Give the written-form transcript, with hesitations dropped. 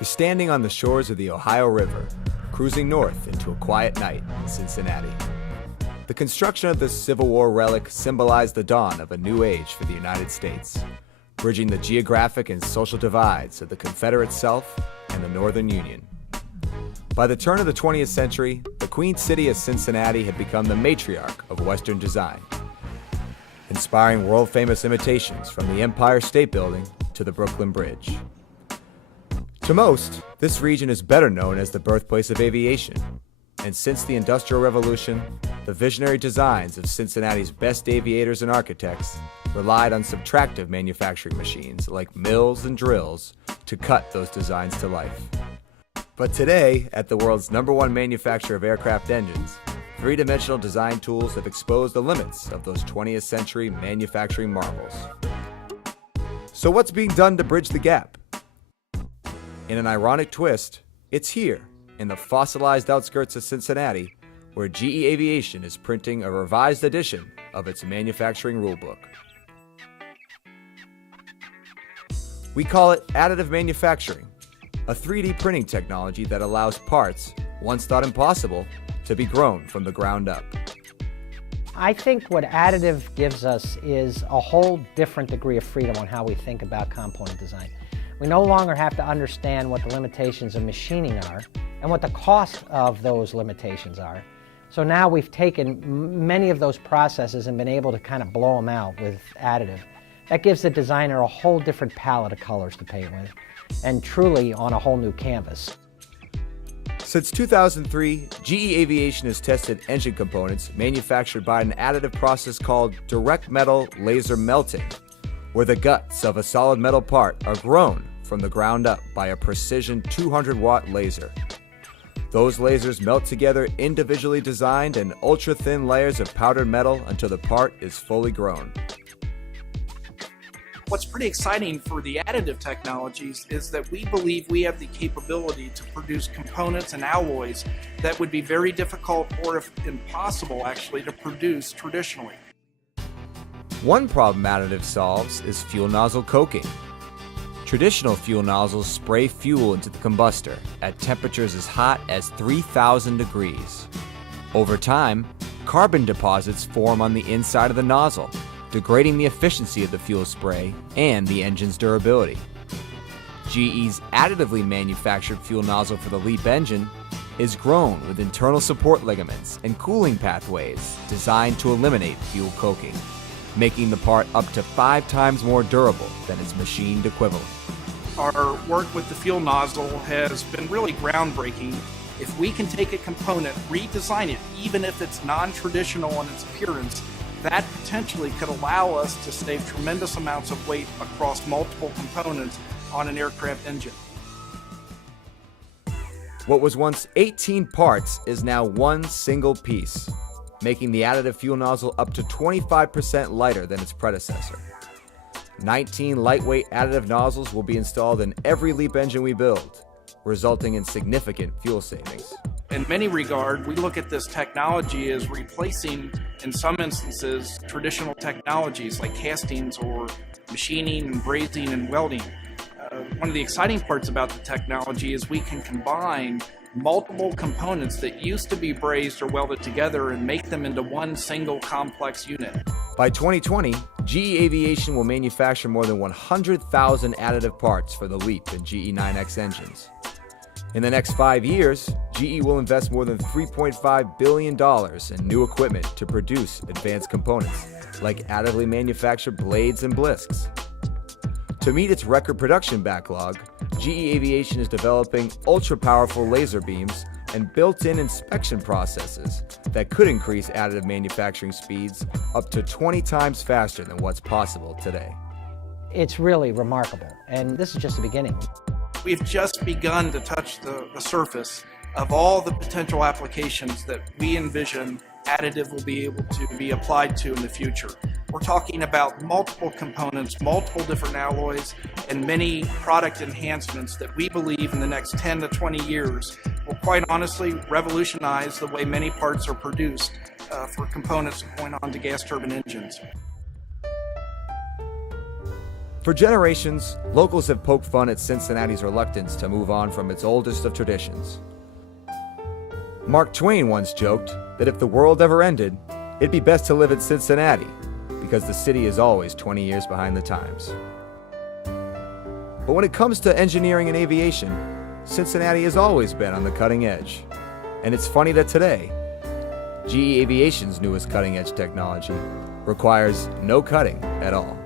You're standing on the shores of the Ohio River, cruising north into a quiet night in Cincinnati. The construction of this Civil War relic symbolized the dawn of a new age for the United States, bridging the geographic and social divides of the Confederate South and the Northern Union. By the turn of the 20th century, the Queen City of Cincinnati had become the matriarch of Western design, inspiring world-famous imitations from the Empire State Building to the Brooklyn Bridge. To most, this region is better known as the birthplace of aviation, and since the Industrial Revolution, the visionary designs of Cincinnati's best aviators and architects relied on subtractive manufacturing machines like mills and drills to cut those designs to life. But today, at the world's #1 manufacturer of aircraft engines, three-dimensional design tools have exposed the limits of those 20th century manufacturing marvels. So what's being done to bridge the gap? In an ironic twist, it's here, in the fossilized outskirts of Cincinnati, where GE Aviation is printing a revised edition of its manufacturing rulebook. We call it additive manufacturing, a 3D printing technology that allows parts, once thought impossible, to be grown from the ground up. I think what additive gives us is a whole different degree of freedom on how we think about component design. We no longer have to understand what the limitations of machining are and what the cost of those limitations are. So now we've taken many of those processes and been able to kind of blow them out with additive. That gives the designer a whole different palette of colors to paint with, and truly on a whole new canvas. Since 2003, GE Aviation has tested engine components manufactured by an additive process called direct metal laser melting, where the guts of a solid metal part are grown from the ground up by a precision 200-watt laser. Those lasers melt together individually designed and ultra-thin layers of powdered metal until the part is fully grown. What's pretty exciting for the additive technologies is that we believe we have the capability to produce components and alloys that would be very difficult, or if impossible actually, to produce traditionally. One problem additive solves is fuel nozzle coking. Traditional fuel nozzles spray fuel into the combustor at temperatures as hot as 3,000 degrees. Over time, carbon deposits form on the inside of the nozzle, degrading the efficiency of the fuel spray and the engine's durability. GE's additively manufactured fuel nozzle for the LEAP engine is grown with internal support ligaments and cooling pathways designed to eliminate fuel coking, making the part up to 5 times more durable than its machined equivalent. Our work with the fuel nozzle has been really groundbreaking. If we can take a component, redesign it, even if it's non-traditional in its appearance, that potentially could allow us to save tremendous amounts of weight across multiple components on an aircraft engine. What was once 18 parts is now one single piece, making the additive fuel nozzle up to 25% lighter than its predecessor. 19 lightweight additive nozzles will be installed in every LEAP engine we build, resulting in significant fuel savings. In many regards, we look at this technology as replacing, in some instances, traditional technologies like castings or machining and brazing and welding. One of the exciting parts about the technology is we can combine multiple components that used to be brazed or welded together and make them into one single complex unit. By 2020, GE Aviation will manufacture more than 100,000 additive parts for the LEAP and GE9X engines. In the next 5 years, GE will invest more than $3.5 billion in new equipment to produce advanced components, like additively manufactured blades and blisks. To meet its record production backlog, GE Aviation is developing ultra-powerful laser beams and built-in inspection processes that could increase additive manufacturing speeds up to 20 times faster than what's possible today. It's really remarkable, and this is just the beginning. We've just begun to touch the surface of all the potential applications that we envision additive will be able to be applied to in the future. We're talking about multiple components, multiple different alloys, and many product enhancements that we believe in the next 10 to 20 years will quite honestly revolutionize the way many parts are produced for components going on to gas turbine engines. For generations, locals have poked fun at Cincinnati's reluctance to move on from its oldest of traditions. Mark Twain once joked that if the world ever ended, it'd be best to live in Cincinnati, because the city is always 20 years behind the times. But when it comes to engineering and aviation, Cincinnati has always been on the cutting edge. And it's funny that today, GE Aviation's newest cutting-edge technology requires no cutting at all.